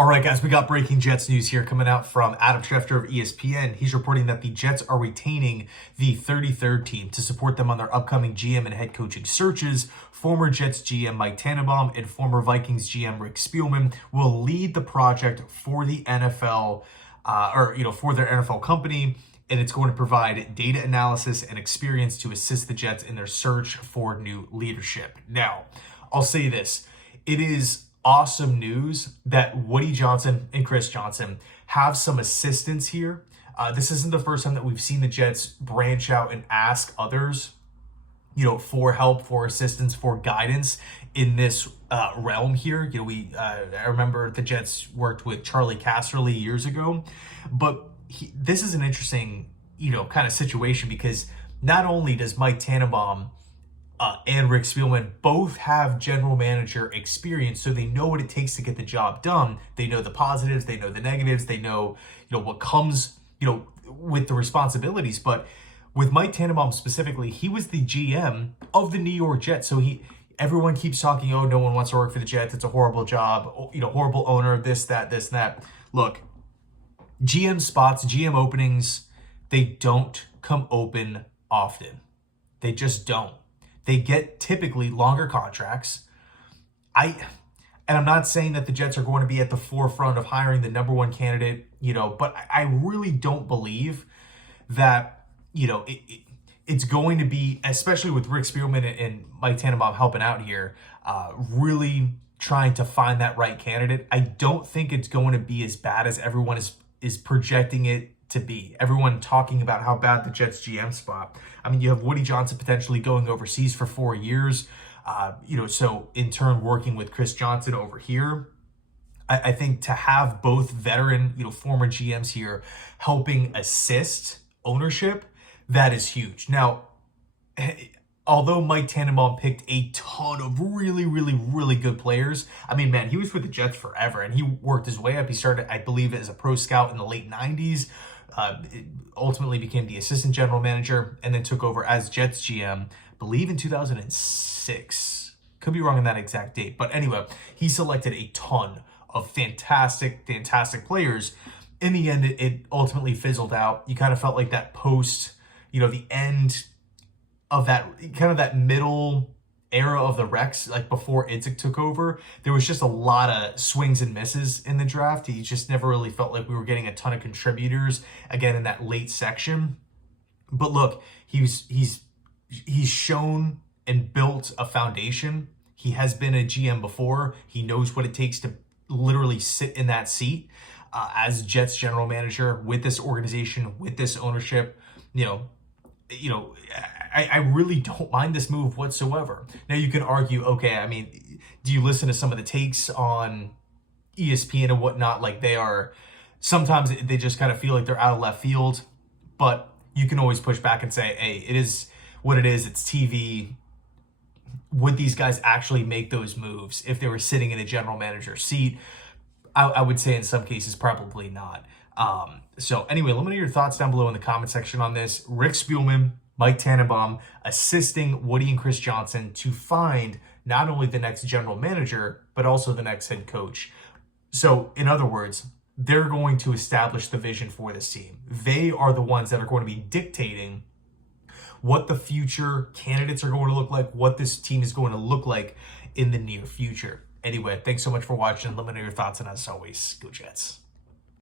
All right, guys, we got breaking Jets news here coming out from Adam Schefter of ESPN. He's reporting that the Jets are retaining the 33rd team to support them on their upcoming GM and head coaching searches. Former Jets GM Mike Tannenbaum and former Vikings GM Rick Spielman will lead the project for the NFL, for their NFL company. And it's going to provide data analysis and experience to assist the Jets in their search for new leadership. Now, I'll say this. It is awesome news that Woody Johnson and Chris Johnson have some assistance here. This isn't the first time that we've seen the Jets branch out and ask others, for help, for assistance, for guidance in this realm here. I remember the Jets worked with Charlie Casserly years ago, but this is an interesting, kind of situation because not only does Mike Tannenbaum and Rick Spielman both have general manager experience, so they know what it takes to get the job done. They know the positives, they know the negatives, they know, what comes, with the responsibilities. But with Mike Tannenbaum specifically, he was the GM of the New York Jets. So everyone keeps talking, no one wants to work for the Jets. It's a horrible job, horrible owner, this, that, this, and that. Look, GM spots, GM openings, they don't come open often. They just don't. They get typically longer contracts. And I'm not saying that the Jets are going to be at the forefront of hiring the number one candidate, but I really don't believe that, it's going to be, especially with Rick Spielman and Mike Tannenbaum helping out here, really trying to find that right candidate. I don't think it's going to be as bad as everyone is projecting it to be. Everyone talking about how bad the Jets GM spot. I mean, you have Woody Johnson potentially going overseas for 4 years, so in turn working with Chris Johnson over here. I think to have both veteran, former GMs here helping assist ownership, that is huge. Now, although Mike Tannenbaum picked a ton of really, really, really good players, I mean, man, he was with the Jets forever, and he worked his way up. He started, I believe, as a pro scout in the late 90s, ultimately became the assistant general manager, and then took over as Jets GM, I believe in 2006. Could be wrong on that exact date. But anyway, he selected a ton of fantastic, fantastic players. In the end, it ultimately fizzled out. You kind of felt like that post, the end of that, kind of that middle era of the Rex, like before Idzik took over, there was just a lot of swings and misses in the draft. He just never really felt like we were getting a ton of contributors again in that late section. But look, he's shown and built a foundation. He has been a GM before. He knows what it takes to literally sit in that seat as Jets general manager with this organization, with this ownership. I really don't mind this move whatsoever. Now, you can argue, okay, I mean, do you listen to some of the takes on ESPN and whatnot? Like, sometimes they just kind of feel like they're out of left field, but you can always push back and say, hey, it is what it is. It's TV. Would these guys actually make those moves if they were sitting in a general manager seat? I would say in some cases, probably not. So anyway, let me know your thoughts down below in the comment section on this. Rick Spielman, Mike Tannenbaum assisting Woody and Chris Johnson to find not only the next general manager, but also the next head coach. So in other words, they're going to establish the vision for this team. They are the ones that are going to be dictating what the future candidates are going to look like, what this team is going to look like in the near future. Anyway, thanks so much for watching. Let me know your thoughts, and as always, go Jets.